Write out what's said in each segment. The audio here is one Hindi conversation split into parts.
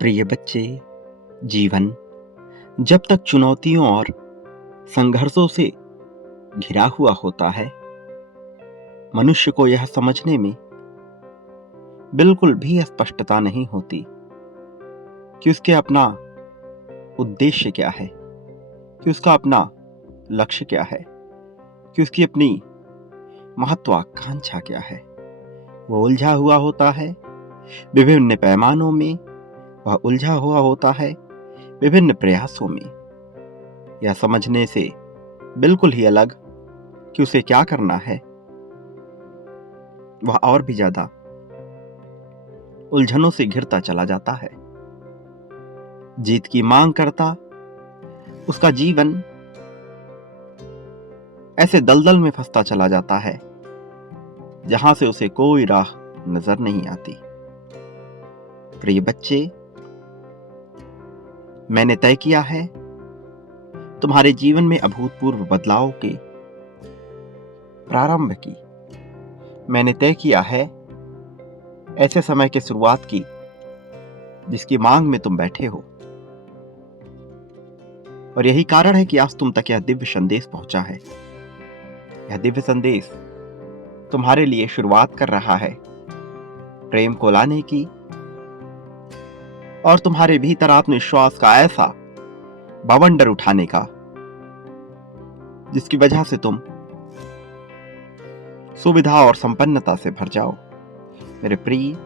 प्रिय बच्चे, जीवन जब तक चुनौतियों और संघर्षों से घिरा हुआ होता है, मनुष्य को यह समझने में बिल्कुल भी स्पष्टता नहीं होती कि उसके अपना उद्देश्य क्या है, कि उसका अपना लक्ष्य क्या है, कि उसकी अपनी महत्वाकांक्षा क्या है। वो उलझा हुआ होता है विभिन्न पैमानों में, वह उलझा हुआ होता है विभिन्न प्रयासों में, यह समझने से बिल्कुल ही अलग कि उसे क्या करना है। वह और भी ज्यादा उलझनों से घिरता चला जाता है। जीत की मांग करता उसका जीवन ऐसे दलदल में फंसता चला जाता है जहां से उसे कोई राह नजर नहीं आती। प्रिय बच्चे, मैंने तय किया है तुम्हारे जीवन में अभूतपूर्व बदलाव के प्रारंभ की। मैंने तय किया है ऐसे समय की शुरुआत की जिसकी मांग में तुम बैठे हो, और यही कारण है कि आज तुम तक यह दिव्य संदेश पहुंचा है। यह दिव्य संदेश तुम्हारे लिए शुरुआत कर रहा है प्रेम को लाने की, और तुम्हारे भीतर आत्मविश्वास का ऐसा बवंडर उठाने का जिसकी वजह से तुम सुविधा और संपन्नता से भर जाओ। मेरे प्रिय,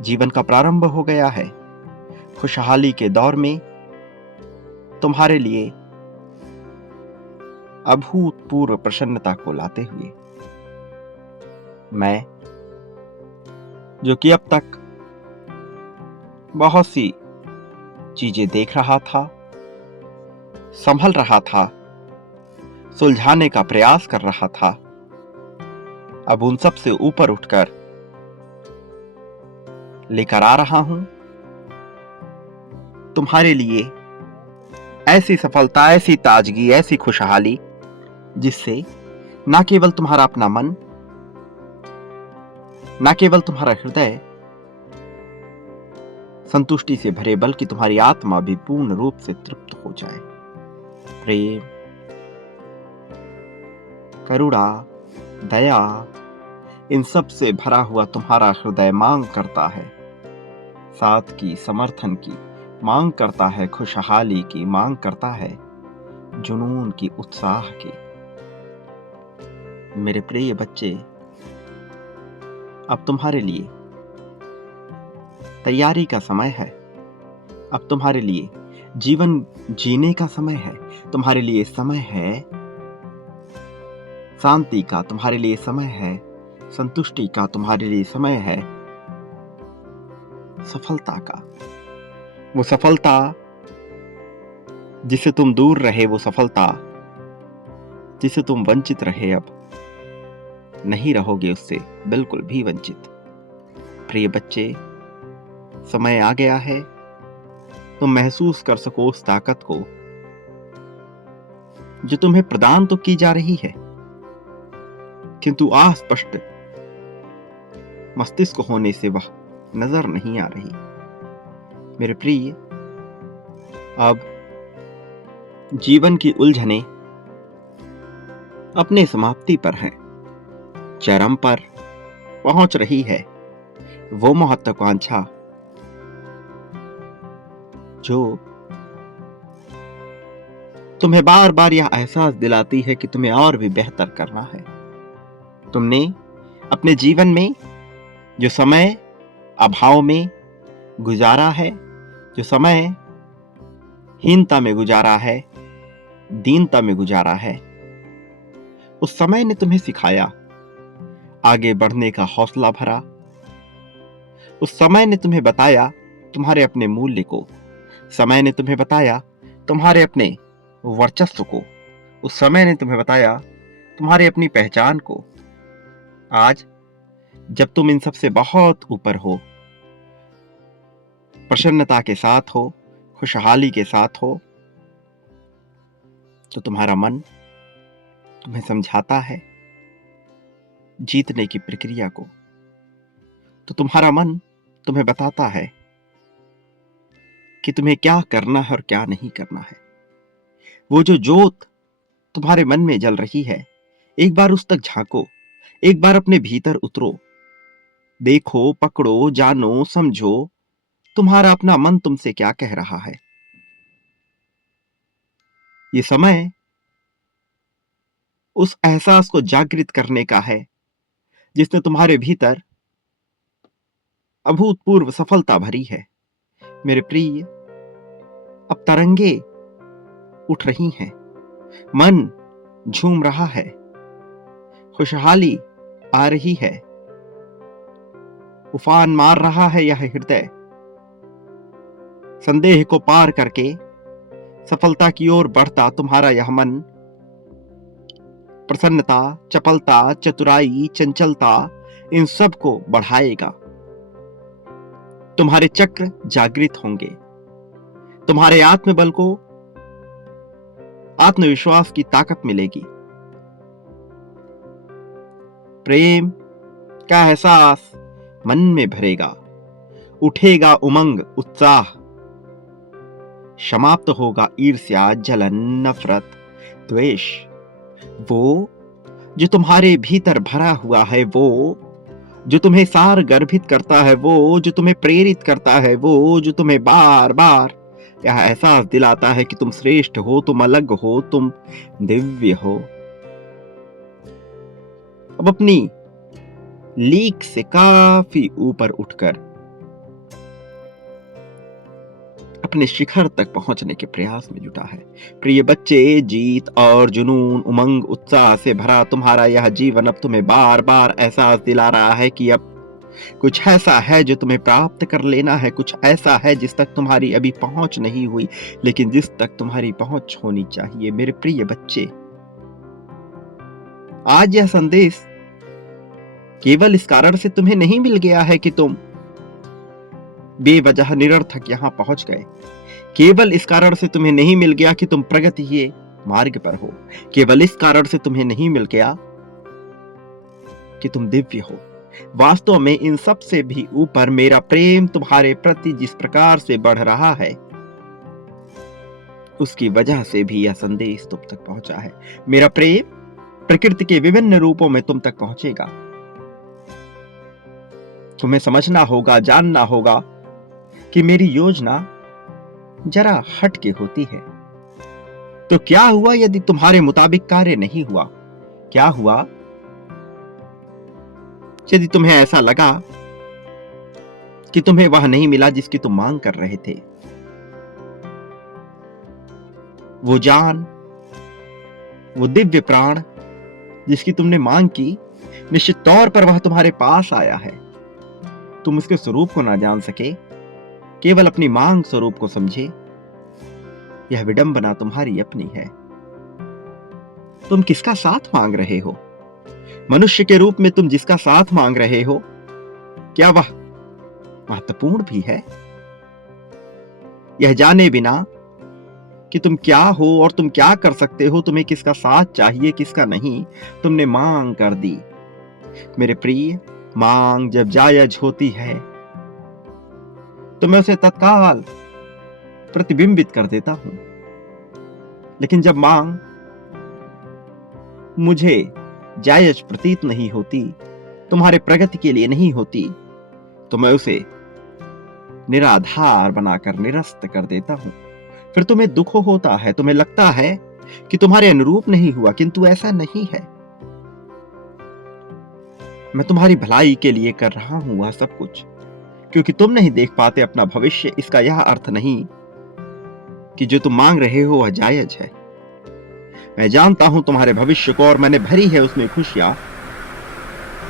जीवन का प्रारंभ हो गया है खुशहाली के दौर में तुम्हारे लिए अभूतपूर्व प्रसन्नता को लाते हुए। मैं, जो कि अब तक बहुत सी चीजें देख रहा था, संभल रहा था, सुलझाने का प्रयास कर रहा था, अब उन सब से ऊपर उठकर लेकर आ रहा हूं तुम्हारे लिए ऐसी सफलता, ऐसी ताजगी, ऐसी खुशहाली जिससे ना केवल तुम्हारा अपना मन, ना केवल तुम्हारा हृदय संतुष्टि से भरे, बल्कि तुम्हारी आत्मा भी पूर्ण रूप से तृप्त हो जाए। प्रेम, करुणा, दया, इन सब से भरा हुआ तुम्हारा हृदय मांग करता है साथ की, समर्थन की मांग करता है, खुशहाली की मांग करता है, जुनून की, उत्साह की। मेरे प्रिय बच्चे, अब तुम्हारे लिए तैयारी का समय है। अब तुम्हारे लिए जीवन जीने का समय है। तुम्हारे लिए समय है शांति का, तुम्हारे लिए समय है संतुष्टि का, तुम्हारे लिए समय है सफलता का। वो सफलता जिससे तुम दूर रहे, वो सफलता जिससे तुम वंचित रहे, अब नहीं रहोगे उससे बिल्कुल भी वंचित। प्रिय बच्चे, समय आ गया है तुम महसूस कर सको उस ताकत को जो तुम्हें प्रदान तो की जा रही है, किंतु अस्पष्ट मस्तिष्क होने से वह नजर नहीं आ रही। मेरे प्रिय, अब जीवन की उलझने अपने समाप्ति पर हैं, चरम पर पहुंच रही है वो महत्वाकांक्षा जो तुम्हें बार बार यह एहसास दिलाती है कि तुम्हें और भी बेहतर करना है। तुमने अपने जीवन में जो समय अभाव में गुजारा है, जो समय हीनता में गुजारा है, दीनता में गुजारा है, उस समय ने तुम्हें सिखाया, आगे बढ़ने का हौसला भरा। उस समय ने तुम्हें बताया तुम्हारे अपने मूल्य को, समय ने तुम्हें बताया तुम्हारे अपने वर्चस्व को, उस समय ने तुम्हें बताया तुम्हारी अपनी पहचान को। आज जब तुम इन सब से बहुत ऊपर हो, प्रसन्नता के साथ हो, खुशहाली के साथ हो, तो तुम्हारा मन तुम्हें समझाता है जीतने की प्रक्रिया को। तो तुम्हारा मन तुम्हें बताता है कि तुम्हें क्या करना है और क्या नहीं करना है। वो जो जोत तुम्हारे मन में जल रही है, एक बार उस तक झांको, एक बार अपने भीतर उतरो, देखो, पकड़ो, जानो, समझो, तुम्हारा अपना मन तुमसे क्या कह रहा है। ये समय उस एहसास को जागृत करने का है जिसने तुम्हारे भीतर अभूतपूर्व सफलता भरी है। मेरे प्रिय, अब तरंगे उठ रही हैं, मन झूम रहा है, खुशहाली आ रही है, उफान मार रहा है यह हृदय, संदेह को पार करके सफलता की ओर बढ़ता तुम्हारा यह मन प्रसन्नता, चपलता, चतुराई, चंचलता, इन सब को बढ़ाएगा। तुम्हारे चक्र जागृत होंगे, तुम्हारे आत्मबल को आत्मविश्वास की ताकत मिलेगी, प्रेम का एहसास मन में भरेगा, उठेगा उमंग, उत्साह, समाप्त होगा ईर्ष्या, जलन, नफरत, द्वेष। वो जो तुम्हारे भीतर भरा हुआ है, वो जो तुम्हें सार गर्भित करता है, वो जो तुम्हें प्रेरित करता है, वो जो तुम्हें बार बार यह एहसास दिलाता है कि तुम श्रेष्ठ हो, तुम अलग हो, तुम दिव्य हो। अब अपनी लीक से काफी ऊपर उठकर अपने शिखर तक पहुंचने के प्रयास में जुटा है। प्रिय बच्चे, जीत और जुनून, उमंग, उत्साह से भरा तुम्हारा यह जीवन अब तुम्हें बार बार एहसास दिला रहा है कि अब कुछ ऐसा है जो तुम्हें प्राप्त कर लेना है, कुछ ऐसा है जिस तक तुम्हारी अभी पहुंच नहीं हुई, लेकिन जिस तक तुम्हारी पहुंच होनी चाहिए। मेरे प्रिय बच्चे, आज यह संदेश केवल इस कारण से तुम्हें नहीं मिल गया है कि तुम बेवजह निरर्थक यहां पहुंच गए, केवल इस कारण से तुम्हें नहीं मिल गया कि तुम प्रगति के मार्ग पर हो, केवल इस कारण से तुम्हें नहीं मिल गया कि तुम दिव्य हो। वास्तव में इन सब से भी ऊपर मेरा प्रेम तुम्हारे प्रति जिस प्रकार से बढ़ रहा है, उसकी वजह से भी यह संदेश तुम तक पहुंचा है। मेरा प्रेम प्रकृति के विभिन्न रूपों में तुम तक पहुंचेगा। तुम्हें समझना होगा, जानना होगा कि मेरी योजना जरा हट के होती है। तो क्या हुआ यदि तुम्हारे मुताबिक कार्य नहीं हुआ? क्या हुआ यदि तुम्हें ऐसा लगा कि तुम्हें वह नहीं मिला जिसकी तुम मांग कर रहे थे? वो जान, वो दिव्य प्राण जिसकी तुमने मांग की, निश्चित तौर पर वह तुम्हारे पास आया है। तुम उसके स्वरूप को ना जान सके, केवल अपनी मांग स्वरूप को समझे, यह विडंबना तुम्हारी अपनी है। तुम किसका साथ मांग रहे हो? मनुष्य के रूप में तुम जिसका साथ मांग रहे हो, क्या वह महत्वपूर्ण भी है? यह जाने बिना कि तुम क्या हो और तुम क्या कर सकते हो, तुम्हें किसका साथ चाहिए, किसका नहीं, तुमने मांग कर दी। मेरे प्रिय, मांग जब जायज होती है तो मैं उसे तत्काल प्रतिबिंबित कर देता हूं, लेकिन जब मांग मुझे जायज प्रतीत नहीं होती, तुम्हारे प्रगति के लिए नहीं होती, तो मैं उसे निराधार बनाकर निरस्त कर देता हूं। फिर तुम्हें दुख होता है, तुम्हें लगता है कि तुम्हारे अनुरूप नहीं हुआ, किंतु ऐसा नहीं है। मैं तुम्हारी भलाई के लिए कर रहा हूं वह सब कुछ, क्योंकि तुम नहीं देख पाते अपना भविष्य। इसका यह अर्थ नहीं कि जो तुम मांग रहे हो वह जायज है। मैं जानता हूं तुम्हारे भविष्य को और मैंने भरी है उसमें खुशियां,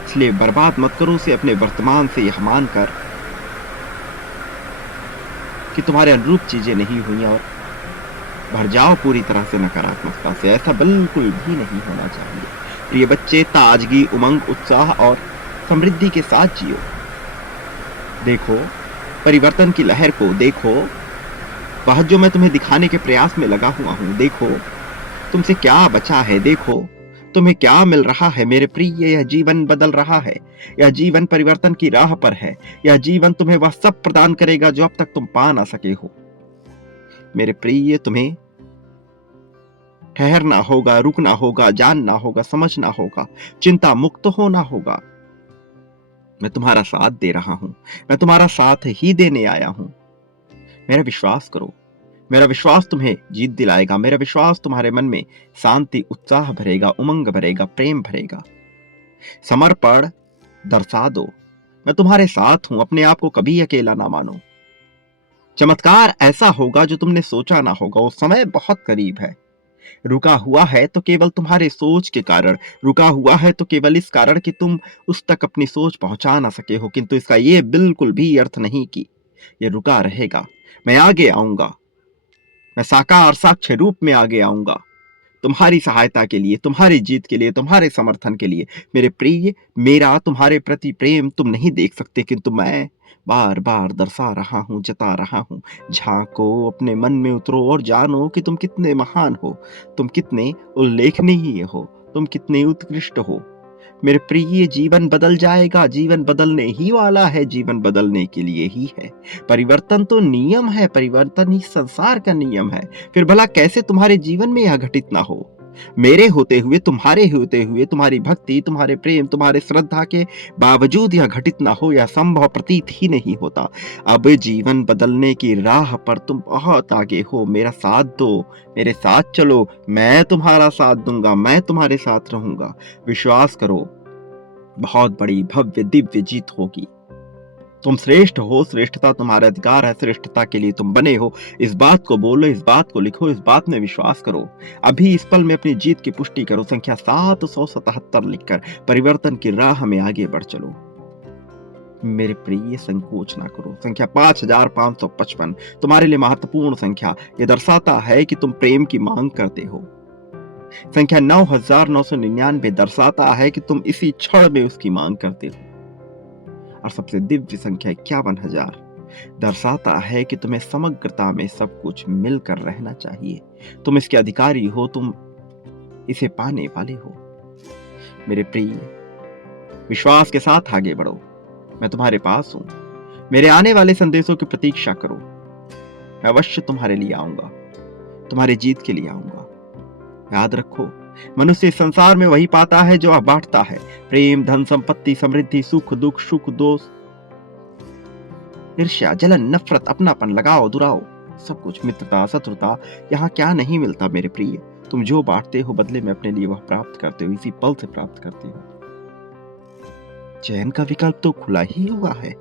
इसलिए बर्बाद मत करो उसे अपने वर्तमान से यह मानकर कि तुम्हारे अनुरूप चीजें नहीं हुई और भर जाओ पूरी तरह से नकारात्मकता से। ऐसा बिल्कुल भी नहीं होना चाहिए। प्रिय बच्चे, ताजगी, उमंग, उत्साह और समृद्धि के साथ जियो। देखो परिवर्तन की लहर को, देखो वह जो मैं तुम्हें दिखाने के प्रयास में लगा हुआ हूं, देखो तुमसे क्या बचा है, देखो तुम्हें क्या मिल रहा है। मेरे प्रिय, यह जीवन बदल रहा है, यह जीवन परिवर्तन की राह पर है, यह जीवन तुम्हें वह सब प्रदान करेगा जो अब तक तुम पा ना सके हो। मेरे प्रिय, तुम्हें ठहरना होगा, रुकना होगा, जानना होगा, समझना होगा, चिंता मुक्त होना होगा। मैं तुम्हारा साथ दे रहा हूं, मैं तुम्हारा साथ ही देने आया हूं। मेरा विश्वास करो, मेरा विश्वास तुम्हें जीत दिलाएगा, मेरा विश्वास तुम्हारे मन में शांति, उत्साह भरेगा, उमंग भरेगा, प्रेम भरेगा। समर्पण दर्शा दो, मैं तुम्हारे साथ हूं, अपने आप को कभी अकेला ना मानो। चमत्कार ऐसा होगा जो तुमने सोचा ना होगा, वो समय बहुत करीब है। रुका हुआ है तो केवल तुम्हारे सोच के कारण, रुका हुआ है तो केवल इस कारण कि तुम उस तक अपनी सोच पहुंचा ना सके हो, किंतु इसका ये बिल्कुल भी अर्थ नहीं कि ये रुका रहेगा। मैं आगे आऊंगा, मैं साकार साक्ष्य रूप में आगे आऊंगा, तुम्हारी सहायता के लिए, तुम्हारी जीत के लिए, तुम्हारे समर्थन के लिए। मेरे प्रिय, मेरा तुम्हारे प्रति प्रेम तुम नहीं देख सकते, किंतु मैं बार बार दर्शा रहा हूं, जता रहा हूं। झांको, अपने मन में उतरो और जानो कि तुम कितने महान हो, तुम कितने उल्लेखनीय हो, तुम कितने उत्कृष्ट हो। मेरे प्रिय, जीवन बदल जाएगा, जीवन बदलने ही वाला है, जीवन बदलने के लिए ही है। परिवर्तन तो नियम है, परिवर्तन ही संसार का नियम है। फिर भला कैसे तुम्हारे जीवन में यह घटित ना हो? मेरे होते हुए, तुम्हारे होते हुए, तुम्हारी भक्ति, तुम्हारे प्रेम, तुम्हारे श्रद्धा के बावजूद यह घटित ना हो, यह संभव प्रतीत ही नहीं होता। अब जीवन बदलने की राह पर तुम बहुत आगे हो, मेरा साथ दो, मेरे साथ चलो, मैं तुम्हारा साथ दूंगा, मैं तुम्हारे साथ रहूंगा। विश्वास करो, बहुत बड़ी भव्य दिव्य जीत होगी। तुम श्रेष्ठ हो, श्रेष्ठता तुम्हारा अधिकार है, श्रेष्ठता के लिए तुम बने हो। इस बात को बोलो, इस बात को लिखो, इस बात में विश्वास करो। अभी इस पल में अपनी जीत की पुष्टि करो। संख्या 777 लिखकर परिवर्तन की राह में आगे बढ़ चलो। मेरे प्रिय, संकोच ना करो। संख्या 5555 तुम्हारे लिए महत्वपूर्ण संख्या, यह दर्शाता है कि तुम प्रेम की मांग करते हो। संख्या 9999 दर्शाता है कि तुम इसी क्षण में उसकी मांग करते हो। और सबसे दिव्य संख्या 51,000 दर्शाता है कि तुम्हें समग्रता में सब कुछ मिलकर रहना चाहिए। तुम इसके अधिकारी हो, तुम इसे पाने वाले हो। मेरे प्रिय, विश्वास के साथ आगे बढ़ो, मैं तुम्हारे पास हूं। मेरे आने वाले संदेशों की प्रतीक्षा करो, मैं अवश्य तुम्हारे लिए आऊंगा, तुम्हारी जीत के लिए आऊंगा। याद रखो, मनुष्य इस संसार में वही पाता है जो बांटता है। प्रेम, धन, संपत्ति, समृद्धि, सुख, दुख, सुख, दोष, ईर्ष्या, जलन, नफरत, अपनापन, लगाव, दुराव, सब कुछ, मित्रता, शत्रुता, यहाँ क्या नहीं मिलता मेरे प्रिय। तुम जो बांटते हो बदले में अपने लिए वह प्राप्त करते हो, इसी पल से प्राप्त करते हो। चयन का विकल्प तो खुला ही हुआ है,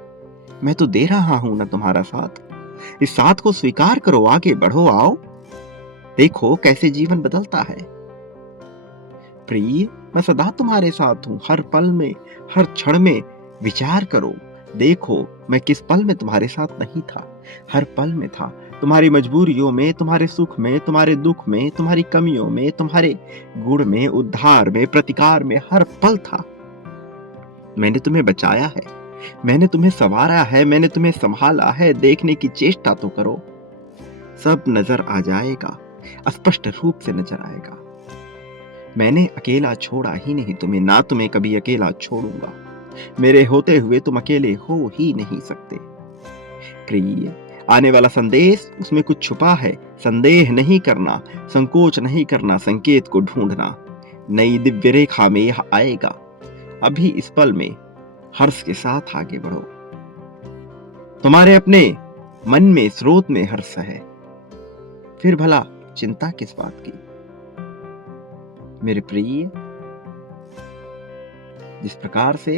मैं तो दे रहा हूं ना तुम्हारा साथ। इस साथ को स्वीकार करो, आगे बढ़ो, आओ, देखो कैसे जीवन बदलता है। प्रिय, मैं सदा तुम्हारे साथ हूं, हर पल में, हर क्षण में। विचार करो, देखो मैं किस पल में तुम्हारे साथ नहीं था, हर पल में था। तुम्हारी मजबूरियों में, तुम्हारे सुख में, तुम्हारे दुख में, तुम्हारी कमियों में, तुम्हारे गुण में, उद्धार में, प्रतिकार में, हर पल था। मैंने तुम्हें बचाया है, मैंने तुम्हें संवारा है, मैंने तुम्हें संभाला है। देखने की चेष्टा तो करो, सब नजर आ जाएगा, स्पष्ट रूप से नजर आएगा। मैंने अकेला छोड़ा ही नहीं तुम्हें, ना तुम्हें कभी अकेला छोड़ूंगा। मेरे होते हुए तुम अकेले हो ही नहीं सकते। प्रिय, आने वाला संदेश, उसमें कुछ छुपा है। संदेह नहीं करना, संकोच नहीं करना, संकेत को ढूंढना। नई दिव्य रेखा में यह आएगा। अभी इस पल में हर्ष के साथ आगे बढ़ो। तुम्हारे अपने मन में, स्रोत में हर्ष है, फिर भला चिंता किस बात की। मेरे प्रिय, जिस प्रकार से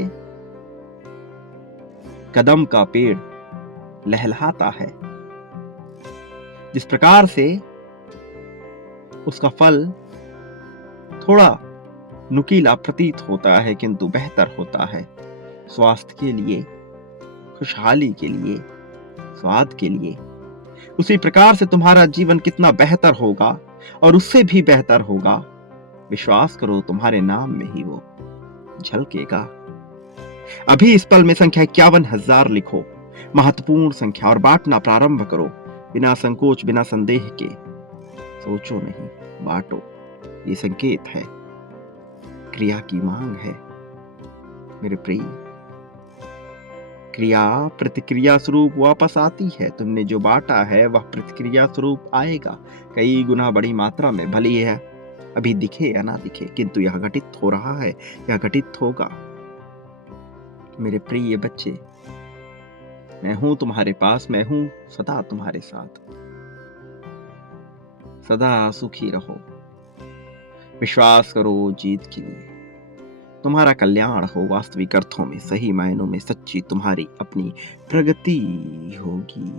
कदम का पेड़ लहलहाता है, जिस प्रकार से उसका फल थोड़ा नुकीला प्रतीत होता है किंतु बेहतर होता है, स्वास्थ्य के लिए, खुशहाली के लिए, स्वाद के लिए, उसी प्रकार से तुम्हारा जीवन कितना बेहतर होगा और उससे भी बेहतर होगा। विश्वास करो, तुम्हारे नाम में ही वो झलकेगा। अभी इस पल में संख्या 51,000 लिखो, महत्वपूर्ण संख्या, और बांटना प्रारंभ करो, बिना संकोच, बिना संदेह के। सोचो नहीं, बांटो। ये संकेत है, क्रिया की मांग है। मेरे प्रिय, क्रिया प्रतिक्रिया स्वरूप वापस आती है। तुमने जो बांटा है वह प्रतिक्रिया स्वरूप आएगा, कई गुना बड़ी मात्रा में, भले यह अभी दिखे या ना दिखे, किंतु यह घटित हो रहा है, यह घटित होगा। मेरे प्रिय बच्चे, मैं हूं तुम्हारे पास, मैं हूं सदा तुम्हारे साथ। सदा सुखी रहो, विश्वास करो जीत के लिए। तुम्हारा कल्याण हो, वास्तविक अर्थों में, सही मायनों में सच्ची तुम्हारी अपनी प्रगति होगी।